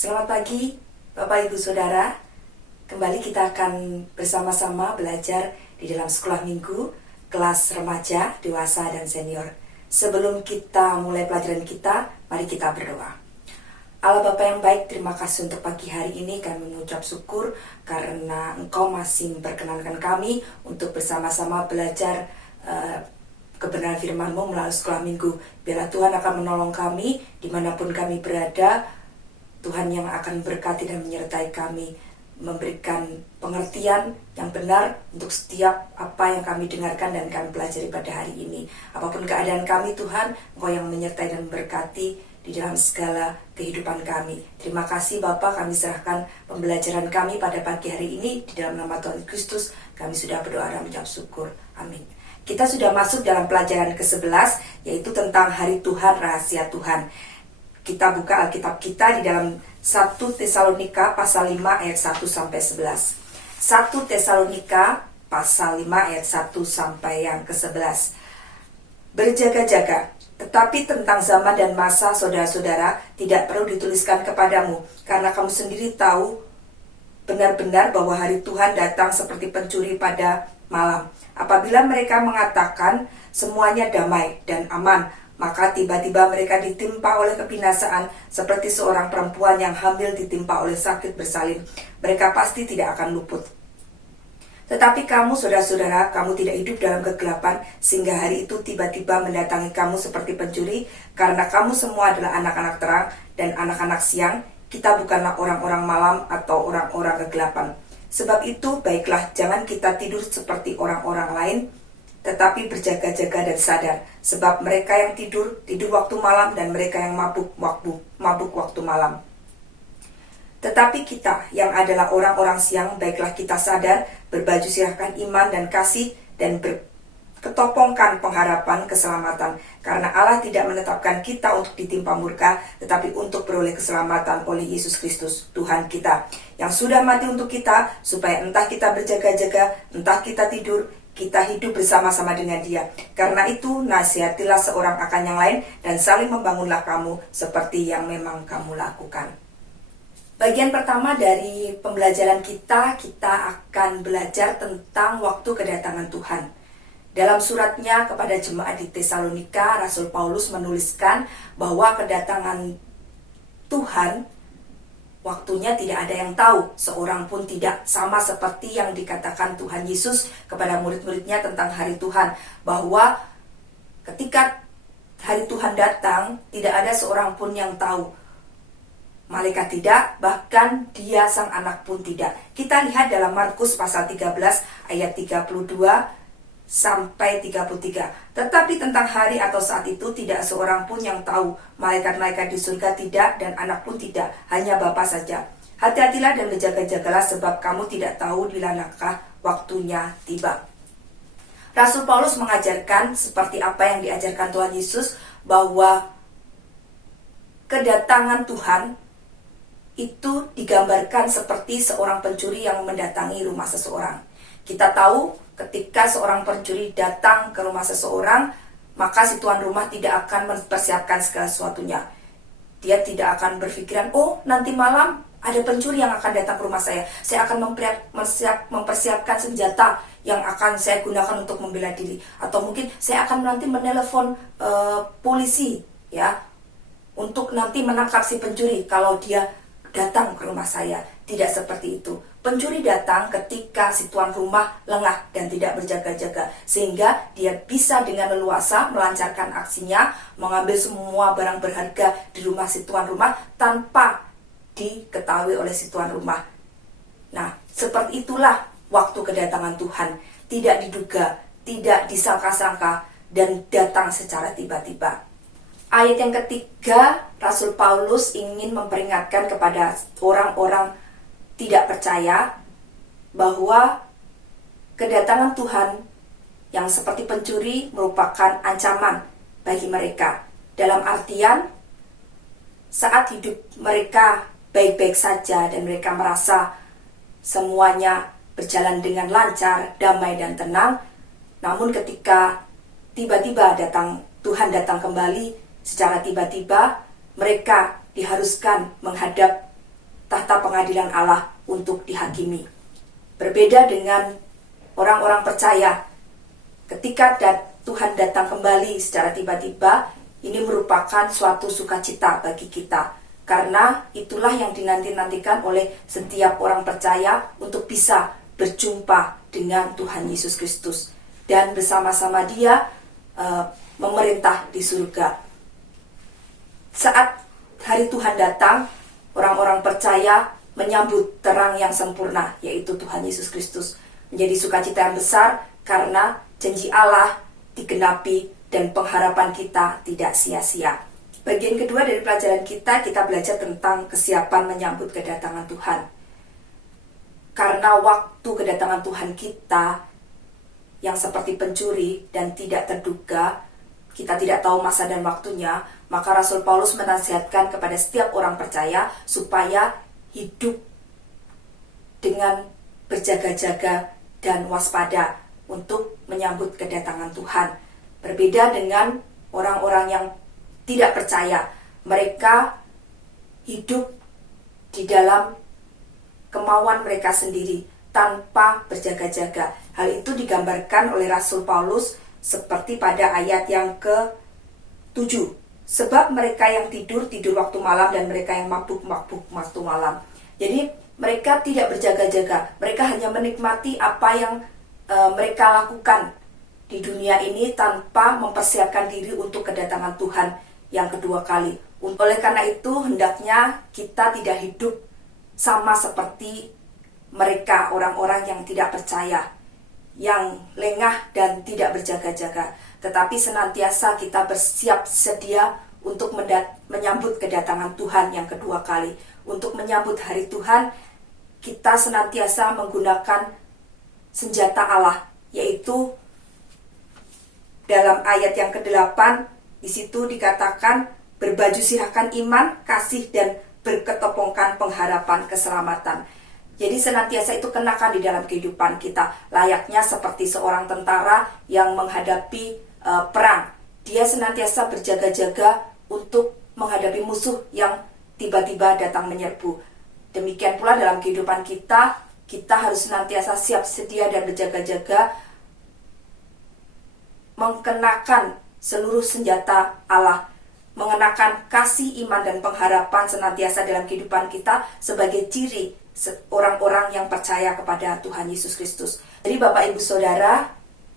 Selamat pagi Bapak Ibu Saudara. Kembali kita akan bersama-sama belajar di dalam sekolah minggu kelas remaja, dewasa, dan senior. Sebelum kita mulai pelajaran kita, mari kita berdoa. Allah Bapa yang baik, terima kasih untuk pagi hari ini. Kami mengucap syukur karena Engkau masih memperkenankan kami untuk bersama-sama belajar kebenaran firman-Mu melalui sekolah minggu. Biarlah Tuhan akan menolong kami dimanapun kami berada. Tuhan yang akan berkati dan menyertai kami, memberikan pengertian yang benar untuk setiap apa yang kami dengarkan dan kami pelajari pada hari ini. Apapun keadaan kami, Tuhan, Engkau yang menyertai dan memberkati di dalam segala kehidupan kami. Terima kasih Bapa, kami serahkan pembelajaran kami pada pagi hari ini. Di dalam nama Tuhan Kristus, kami sudah berdoa dan mengucap syukur. Amin. Kita sudah masuk dalam pelajaran ke-11, yaitu tentang Hari Tuhan, Rahasia Tuhan. Kita buka Alkitab kita di dalam 1 Tesalonika pasal 5 ayat 1 sampai 11. 1 Tesalonika pasal 5 ayat 1 sampai yang ke-11. Berjaga-jaga, tetapi tentang zaman dan masa saudara-saudara tidak perlu dituliskan kepadamu, karena kamu sendiri tahu benar-benar bahwa hari Tuhan datang seperti pencuri pada malam. Apabila mereka mengatakan semuanya damai dan aman, maka tiba-tiba mereka ditimpa oleh kebinasaan seperti seorang perempuan yang hamil ditimpa oleh sakit bersalin. Mereka pasti tidak akan luput. Tetapi kamu, saudara-saudara, kamu tidak hidup dalam kegelapan sehingga hari itu tiba-tiba mendatangi kamu seperti pencuri, karena kamu semua adalah anak-anak terang dan anak-anak siang. Kita bukanlah orang-orang malam atau orang-orang kegelapan. Sebab itu, baiklah jangan kita tidur seperti orang-orang lain, tetapi berjaga-jaga dan sadar, sebab mereka yang tidur waktu malam, dan mereka yang mabuk waktu malam. Tetapi kita yang adalah orang-orang siang, baiklah kita sadar, berbaju sirahkan iman dan kasih, dan berketopongkan pengharapan keselamatan. Karena Allah tidak menetapkan kita untuk ditimpa murka, tetapi untuk beroleh keselamatan oleh Yesus Kristus, Tuhan kita, yang sudah mati untuk kita, supaya entah kita berjaga-jaga, entah kita tidur, kita hidup bersama-sama dengan Dia. Karena itu, nasihatilah seorang akan yang lain, dan saling membangunlah kamu seperti yang memang kamu lakukan. Bagian pertama dari pembelajaran kita akan belajar tentang waktu kedatangan Tuhan. Dalam suratnya kepada jemaat di Tesalonika, Rasul Paulus menuliskan bahwa kedatangan Tuhan waktunya tidak ada yang tahu, seorang pun tidak, sama seperti yang dikatakan Tuhan Yesus kepada murid-muridnya tentang hari Tuhan, bahwa ketika hari Tuhan datang, tidak ada seorang pun yang tahu. Malaikat tidak, bahkan Dia sang anak pun tidak. Kita lihat dalam Markus pasal 13 ayat 32 sampai 33. Tetapi tentang hari atau saat itu tidak seorang pun yang tahu, malaikat-malaikat di surga tidak, dan anak pun tidak, hanya Bapa saja. Hati-hatilah dan berjaga-jagalah, sebab kamu tidak tahu di manakah waktunya tiba. Rasul Paulus mengajarkan seperti apa yang diajarkan Tuhan Yesus, bahwa kedatangan Tuhan itu digambarkan seperti seorang pencuri yang mendatangi rumah seseorang. Kita tahu ketika seorang pencuri datang ke rumah seseorang, maka si tuan rumah tidak akan mempersiapkan segala sesuatunya. Dia tidak akan berpikiran, oh nanti malam ada pencuri yang akan datang ke rumah saya. Saya akan mempersiapkan senjata yang akan saya gunakan untuk membela diri. Atau mungkin saya akan nanti menelepon polisi, ya, untuk nanti menangkap si pencuri kalau dia datang ke rumah saya. Tidak seperti itu. Pencuri datang ketika si tuan rumah lengah dan tidak berjaga-jaga, sehingga dia bisa dengan leluasa melancarkan aksinya, mengambil semua barang berharga di rumah si tuan rumah tanpa diketahui oleh si tuan rumah. Nah, seperti itulah waktu kedatangan Tuhan. Tidak diduga, tidak disangka-sangka, dan datang secara tiba-tiba. Ayat yang ketiga, Rasul Paulus ingin memperingatkan kepada orang-orang tidak percaya bahwa kedatangan Tuhan yang seperti pencuri merupakan ancaman bagi mereka. Dalam artian, saat hidup mereka baik-baik saja dan mereka merasa semuanya berjalan dengan lancar, damai dan tenang, namun ketika tiba-tiba Tuhan datang kembali secara tiba-tiba, mereka diharuskan menghadap tahta pengadilan Allah untuk dihakimi. Berbeda dengan orang-orang percaya, ketika Tuhan datang kembali secara tiba-tiba, ini merupakan suatu sukacita bagi kita. Karena itulah yang dinanti-nantikan oleh setiap orang percaya untuk bisa berjumpa dengan Tuhan Yesus Kristus. Dan bersama-sama Dia memerintah di surga. Saat hari Tuhan datang, orang-orang percaya menyambut terang yang sempurna, yaitu Tuhan Yesus Kristus. Menjadi sukacita yang besar karena janji Allah digenapi dan pengharapan kita tidak sia-sia. Bagian kedua dari pelajaran kita belajar tentang kesiapan menyambut kedatangan Tuhan. Karena waktu kedatangan Tuhan kita yang seperti pencuri dan tidak terduga, kita tidak tahu masa dan waktunya, maka Rasul Paulus menasihatkan kepada setiap orang percaya supaya hidup dengan berjaga-jaga dan waspada untuk menyambut kedatangan Tuhan. Berbeda dengan orang-orang yang tidak percaya, mereka hidup di dalam kemauan mereka sendiri tanpa berjaga-jaga. Hal itu digambarkan oleh Rasul Paulus seperti pada ayat yang ke-7. Sebab mereka yang tidur waktu malam dan mereka yang mabuk waktu malam. Jadi mereka tidak berjaga-jaga, mereka hanya menikmati apa yang mereka lakukan di dunia ini tanpa mempersiapkan diri untuk kedatangan Tuhan yang kedua kali. Oleh karena itu, hendaknya kita tidak hidup sama seperti mereka, orang-orang yang tidak percaya, yang lengah dan tidak berjaga-jaga. Tetapi senantiasa kita bersiap sedia untuk menyambut kedatangan Tuhan yang kedua kali. Untuk menyambut hari Tuhan, kita senantiasa menggunakan senjata Allah, yaitu dalam ayat yang ke-8, di situ dikatakan berbaju sirahkan iman, kasih, dan berketopongkan pengharapan keselamatan. Jadi senantiasa itu kenakan di dalam kehidupan kita, layaknya seperti seorang tentara yang menghadapi perang. Dia senantiasa berjaga-jaga untuk menghadapi musuh yang tiba-tiba datang menyerbu. Demikian pula dalam kehidupan kita harus senantiasa siap sedia dan berjaga-jaga, mengenakan seluruh senjata Allah, mengenakan kasih, iman, dan pengharapan senantiasa dalam kehidupan kita sebagai ciri orang-orang yang percaya kepada Tuhan Yesus Kristus. Jadi Bapak Ibu Saudara,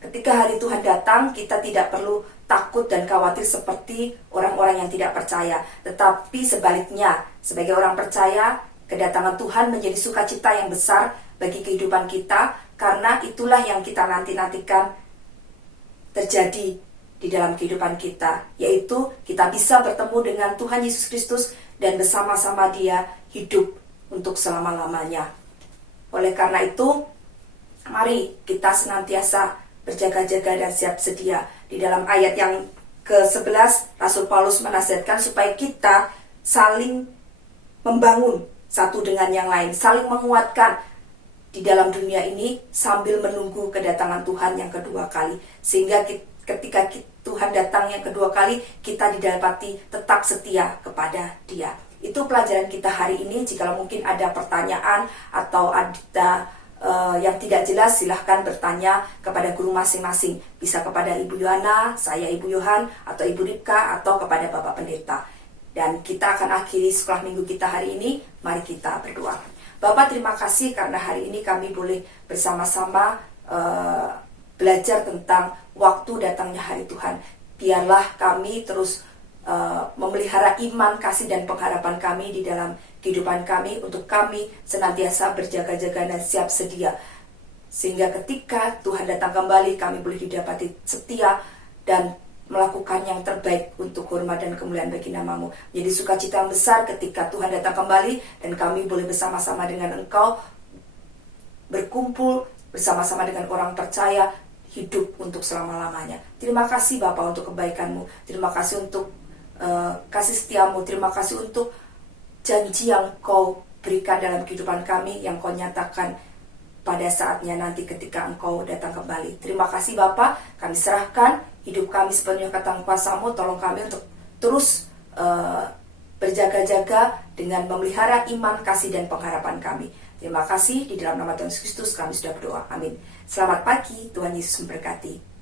ketika hari Tuhan datang, kita tidak perlu takut dan khawatir seperti orang-orang yang tidak percaya. Tetapi sebaliknya, sebagai orang percaya, kedatangan Tuhan menjadi sukacita yang besar bagi kehidupan kita, karena itulah yang kita nanti-nantikan terjadi di dalam kehidupan kita, yaitu kita bisa bertemu dengan Tuhan Yesus Kristus dan bersama-sama Dia hidup untuk selama-lamanya. Oleh karena itu, mari kita senantiasa berjaga-jaga dan siap sedia. Di dalam ayat yang ke-11, Rasul Paulus menasihatkan supaya kita saling membangun satu dengan yang lain, saling menguatkan di dalam dunia ini sambil menunggu kedatangan Tuhan yang kedua kali. Sehingga ketika Tuhan datang yang kedua kali, kita didapati tetap setia kepada Dia. Itu pelajaran kita hari ini. Jika mungkin ada pertanyaan atau ada yang tidak jelas, silahkan bertanya kepada guru masing-masing. Bisa kepada Ibu Yohana, saya Ibu Yohan, atau Ibu Ripka, atau kepada Bapak Pendeta. Dan kita akan akhiri sekolah minggu kita hari ini. Mari kita berdoa. Bapak, terima kasih karena hari ini kami boleh bersama-sama belajar tentang waktu datangnya hari Tuhan. Biarlah kami terus memelihara iman, kasih, dan pengharapan kami di dalam kehidupan kami, untuk kami senantiasa berjaga-jaga dan siap sedia, sehingga ketika Tuhan datang kembali, kami boleh didapati setia dan melakukan yang terbaik untuk hormat dan kemuliaan bagi nama-Mu. Jadi sukacita yang besar ketika Tuhan datang kembali dan kami boleh bersama-sama dengan Engkau, berkumpul bersama-sama dengan orang percaya, hidup untuk selama-lamanya. Terima kasih Bapa untuk kebaikan-Mu. Terima kasih untuk kasih setia-Mu. Terima kasih untuk janji yang Kau berikan dalam kehidupan kami, yang Kau nyatakan pada saatnya nanti ketika Engkau datang kembali. Terima kasih Bapa, kami serahkan hidup kami sepenuhnya ke tangan kuasa-Mu. Tolong kami untuk terus berjaga-jaga dengan memelihara iman, kasih, dan pengharapan kami. Terima kasih, di dalam nama Tuhan Yesus Kristus kami sudah berdoa. Amin. Selamat pagi, Tuhan Yesus memberkati.